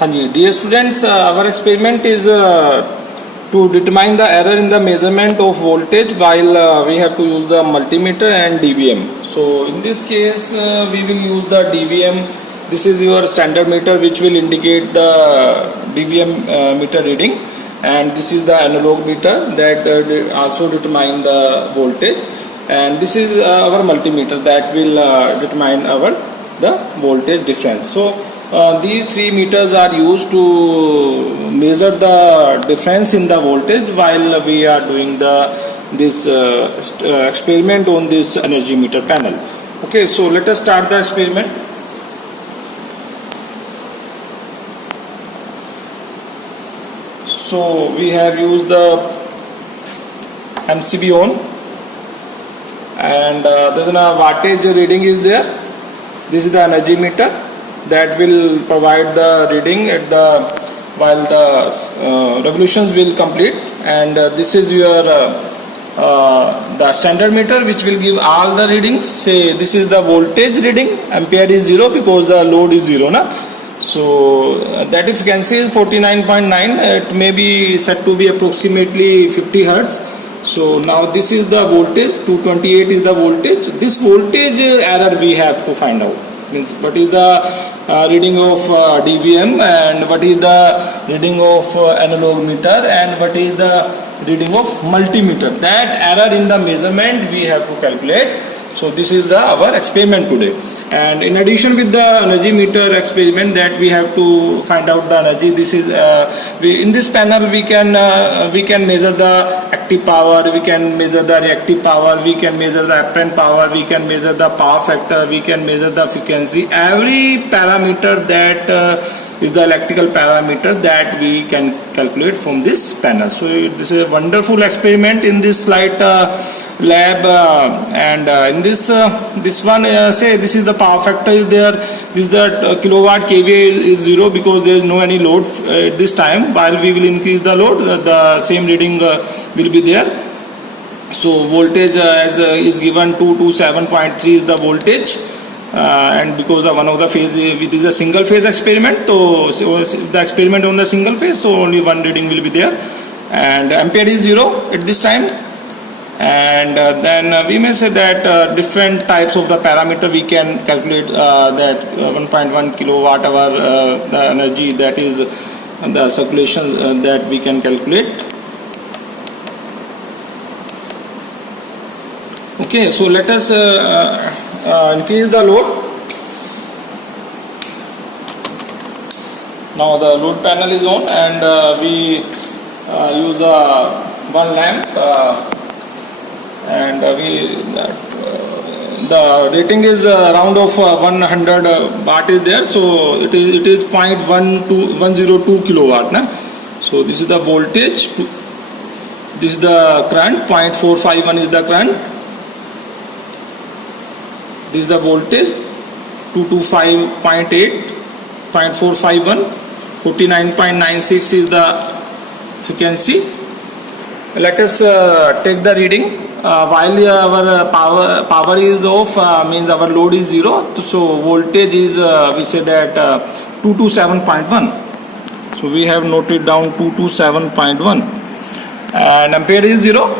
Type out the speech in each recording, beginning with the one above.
हाँ जी, dear students, our experiment is to determine the error in the measurement of voltage while we have to use the multimeter and DVM. So in this case, we will use the DVM. This is your standard meter which will indicate the DVM meter reading, and this is the analog meter that also determine the voltage, and this is our multimeter that will determine the voltage difference. So these three meters are used to measure the difference in the voltage while we are doing this experiment on this energy meter panel. Okay, so let us start the experiment. So we have used the MCB on, and there is a wattage reading is there. This is the energy meter that will provide the reading at while the revolutions will complete, and this is your the standard meter which will give all the readings. Say this is the voltage reading, ampere is 0 because the load is 0 na. So that frequency is 49.9. It may be said to be approximately 50 hertz. So now this is the voltage, 228 is the voltage. This voltage error we have to find out. Means what is the reading of DVM, and what is the reading of analog meter, and what is the reading of multimeter. That error in the measurement we have to calculate. So this is our experiment today. And in addition with the energy meter experiment, that we have to find out the energy. This is in this panel we can measure the active power, we can measure the reactive power, we can measure the apparent power, we can measure the power factor, we can measure the frequency. Every parameter that is the electrical parameter that we can calculate from this panel. So this is a wonderful experiment in this light lab, and in this one, say this is the power factor is there. This is the kilowatt kVA is 0 because there is no any load at this time. While we will increase the load, the same reading will be there. So voltage as is given 227.3 is the voltage. And because one of the phase, it is a single phase experiment, so the experiment on the single phase, so only one reading will be there, and ampere is 0 at this time. And then we may say that different types of the parameter we can calculate that 1.1 kilowatt hour the energy, that is the circulation that we can calculate. Okay, so let us increase the load. Now the load panel is on, and we use the one lamp, and the rating is around of 100 watt is there. So it is 0.102 kilowatt na? So this is the voltage, this is the current, 0.451 is the current. This is the voltage, 225.8, 0.451, 49.96 is the frequency. Let us take the reading. While our power is off, means our load is 0. So voltage is we say that 227.1. So we have noted down 227.1, and ampere is 0.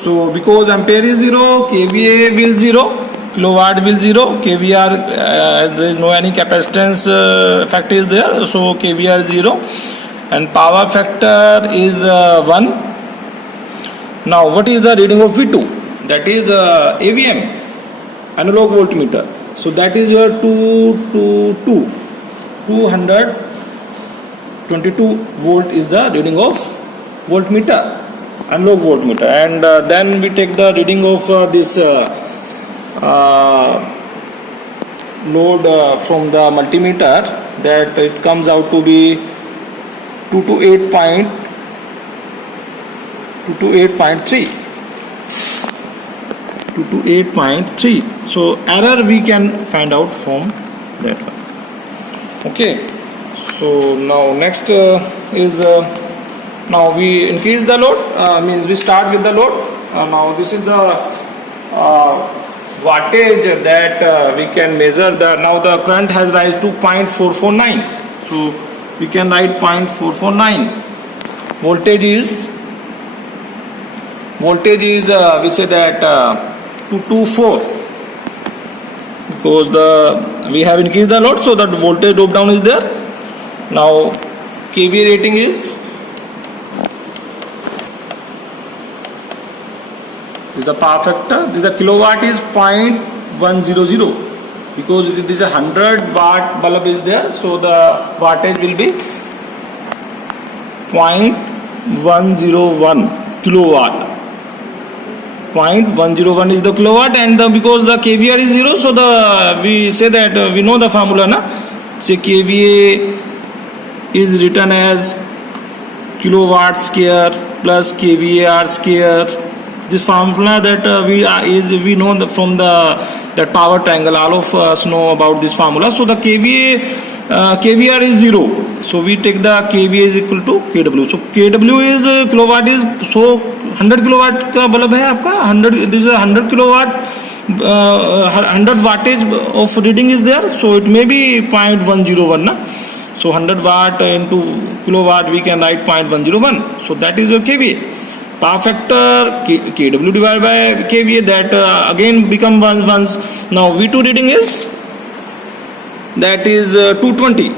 So because ampere is 0, kVA will 0. Kilowatt will 0, kVR there is no any capacitance factor is there, so kVR 0, and power factor is 1. Now what is the reading of V2? That is AVM, analog voltmeter. So that is your 222 volt is the reading of voltmeter, analog voltmeter. And then we take the reading of this load from the multimeter, that it comes out to be 228.3. 228.3. So error we can find out from that one. Okay. So now next is now we increase the load, means we start with the load. Now this is the wattage that we can measure. Now the current has rise to 0.449. So we can write 0.449. Voltage is we say that 224, because we have increased the load, so that voltage drop down is there. Now kVA rating is the power factor. This is the kilowatt is 0.100, because it is a 100 watt bulb is there, so the wattage will be 0.101 kilowatt. 0.101 is the kilowatt, and because the kVR is 0, so we say that we know the formula, na? Say kVA is written as kilowatt square plus kVAR square. This formula that we know from that power triangle. All of us know about this formula. So the kVR is 0. So we take the kVA is equal to kW. So kW is kilowatt is, so 100 kilowatt का bulb है आपका 100. This is a 100 kilowatt 100 wattage of reading is there. So it may be 0.101, na? So 100 watt into kilowatt we can write 0.101. So that is your kVA. Power factor kW divided by kVA, that again become once. Now V2 reading is, that is 220.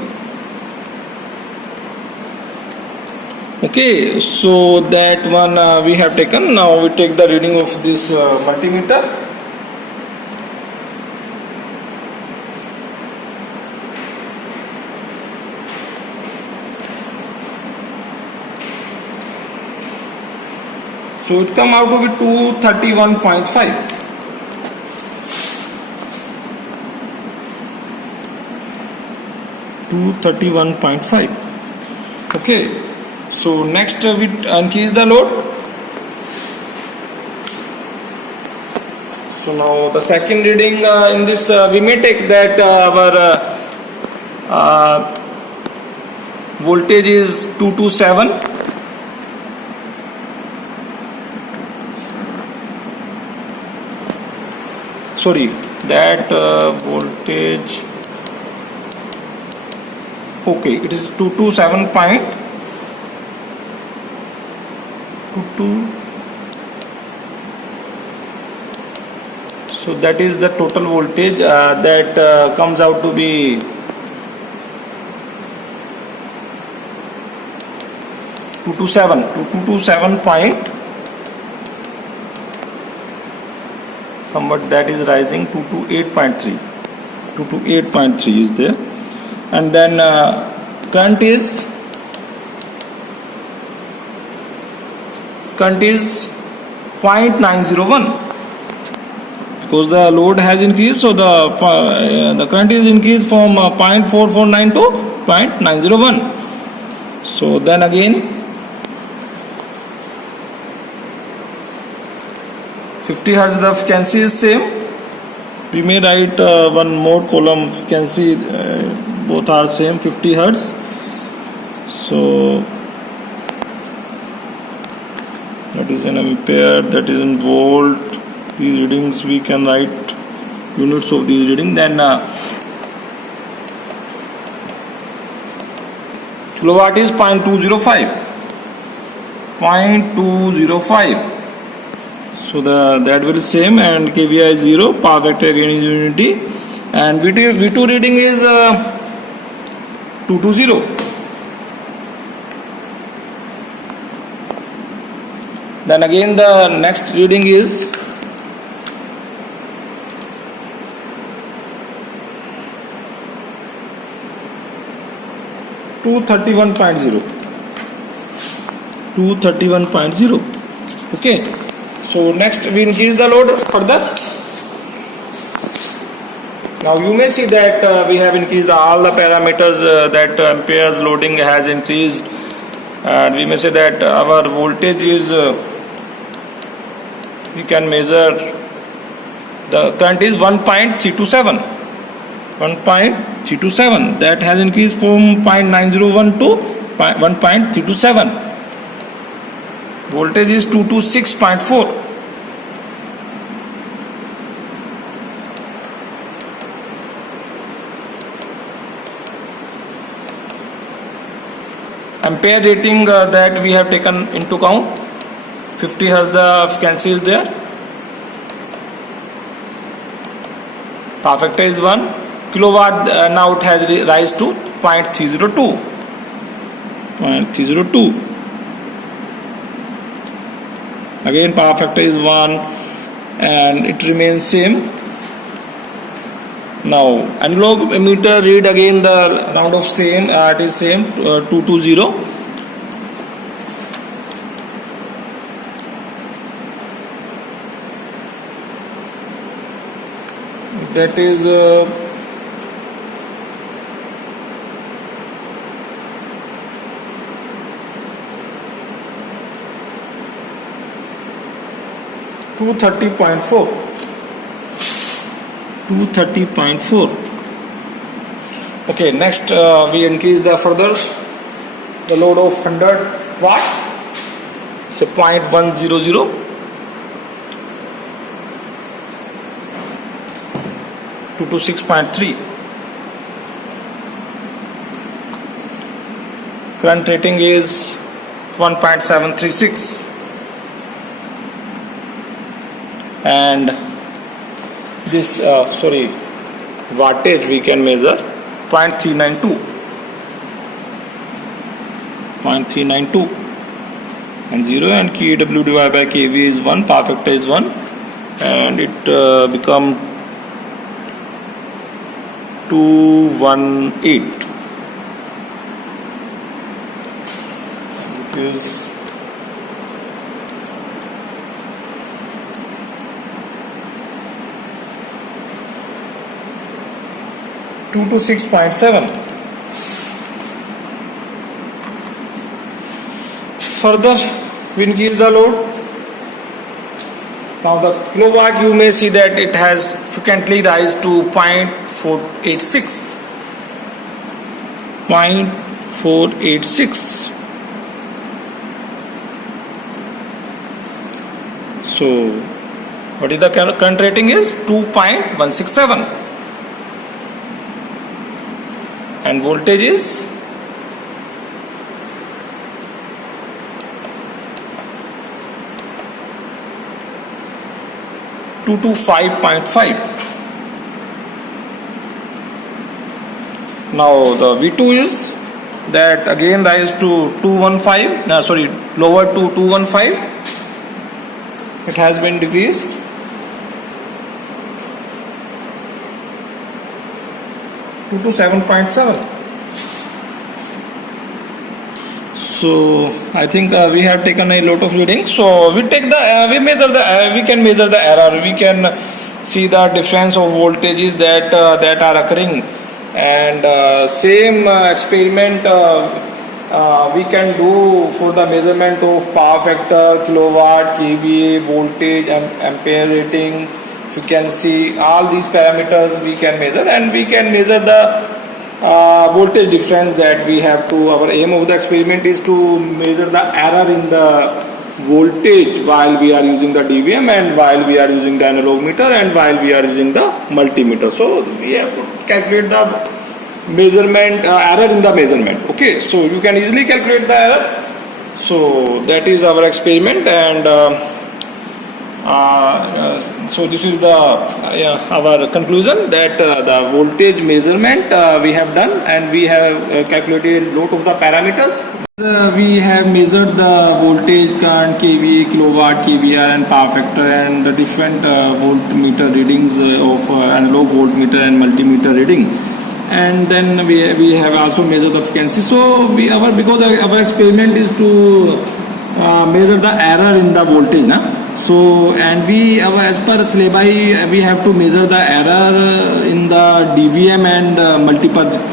Okay, so that one we have taken. Now we take the reading of this multimeter. So it come out to be 231.5. 231.5. Okay. So next we increase the load. So now the second reading in this we may take that our voltage is 227. Sorry, that voltage. Okay, it is 227.22. So that is the total voltage that comes out to be 227 point. Somewhat that is rising to 8.3. 228.3 is there, and then current is 0.901, because the load has increased, so the current is increased from 0.449 to 0.901. So then again 50 hertz the frequency is same. We may write one more column frequency, both are same, 50 hertz. So that is in ampere, that is in volt. These readings we can write units of these reading. Then kilowatt is 0.205. 0.205. So that will be same, and kVA is 0. Power factor again is unity, and V2 reading is 220. Then again the next reading is 231.0. 231.0. Okay. So next we increase the load further. Now you may see that we have increased all the parameters, that amperes loading has increased, and we may say that our voltage is we can measure, the current is 1.327. 1.327, that has increased from 0.901 to 1.327. Voltage is 226.4. ampere rating that we have taken into count. 50 Hertz the frequency is there. Power factor is 1. Kilowatt now it has rise to 0.302. 0.302. Again power factor is 1 and it remains same. Now analog meter read again the round of same, it is same 220. That is 230.4. 230.4. Okay, next we increase the further the load of 100 watt, so 0.100. To 6.3. Current rating is 1.736 and this wattage we can measure 0.392 and 0, and kW divided by kV is 1, power factor is 1, and it become 218. It is 226.7. Further we increase the load. Now the kilowatt, you may see that it has frequently rise to 0.486. 0.486. So what is the current rating is 2.167 and voltage is 225.5. Now the V2 is that again rise to 215, lower to 215. It has been decreased. To 7.7. So I think we have taken a lot of readings. So we take the we can measure the error. We can see the difference of voltages that are occurring, and same experiment we can do for the measurement of power factor, kilowatt, kVA, voltage, ampere rating, frequency. All these parameters we can measure, and we can measure the voltage difference that we have to. Our aim of the experiment is to measure the error in the voltage while we are using the DVM, and while we are using the analog meter, and while we are using the multimeter. So we have to calculate the measurement error in the measurement. Okay, so you can easily calculate the error. So that is our experiment, and so this is the our conclusion that the voltage measurement we have done, and we have calculated lot of the parameters. We have measured the voltage, current, kVA, kilowatt, kVAr, and power factor, and the different voltmeter readings of analog voltmeter and multimeter reading. And then we have also measured the frequency. So because our experiment is to measure the error in the voltage, so and as per syllabi we have to measure the error in the DVM and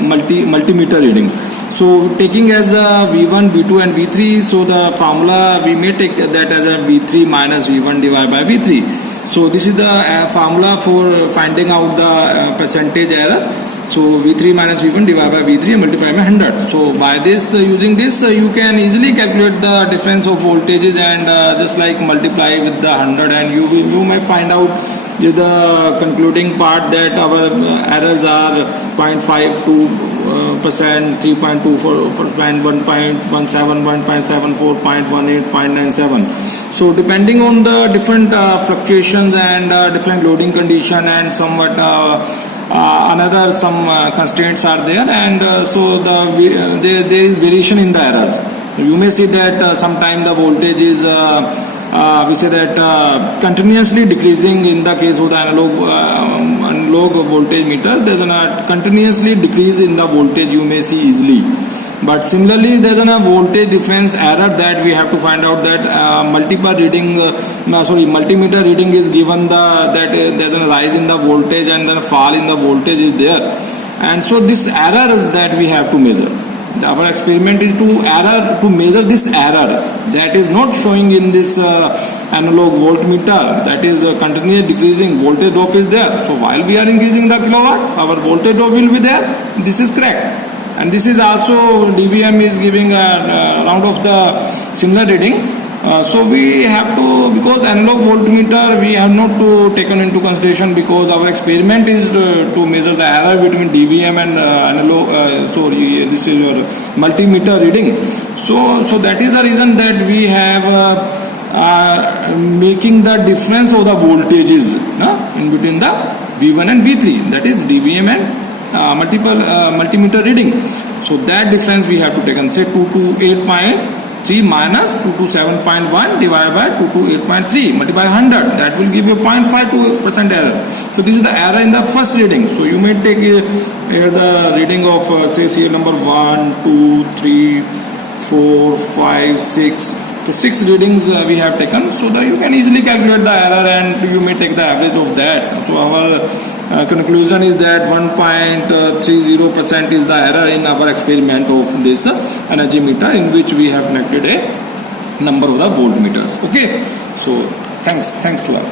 multimeter reading. So taking as the V1, V2 and V3, so the formula we may take that as a V3 minus V1 divided by V3. So this is the formula for finding out the percentage error. So V3 minus V1 divided by V3 and multiply by 100. So by this, using this, you can easily calculate the difference of voltages, and just like multiply with the 100, and you may find out the concluding part that our errors are 0.5 to percent, 3.24%, 1.17, 1.74, 0.18, 0.97. So depending on the different fluctuations and different loading condition and somewhat another some constraints are there, and so there is variation in the errors. You may see that sometimes the voltage is we say that continuously decreasing in the case of the analog voltage meter. There is a continuously decrease in the voltage, you may see easily. But similarly, there is a voltage difference error that we have to find out that multimeter reading is given that there is a rise in the voltage and then a fall in the voltage is there, and so this error that we have to measure. Our experiment is to measure this error that is not showing in this analog voltmeter, that is continuously decreasing voltage drop is there. So while we are increasing the kilowatt, our voltage drop will be there. This is correct. And this is also DVM is giving a round of the similar reading. So we have to, because analog voltmeter we have not to taken into consideration, because our experiment is to measure the error between DVM and this is your multimeter reading. So that is the reason that we have making the difference of the voltages in between the V1 and V3, that is DVM and multimeter reading. So that difference we have to take, and say 228.3 minus 227.1 divided by 228.3 multiplied by 100, that will give you 0.52% error. So this is the error in the first reading. So you may take here the reading of say serial number 1, 2, 3, 4, 5, 6. So 6 readings we have taken. So that you can easily calculate the error and you may take the average of that. So our conclusion is that 1.30% is the error in our experiment of this energy meter, in which we have connected a number of the voltmeters. Okay, so thanks to all.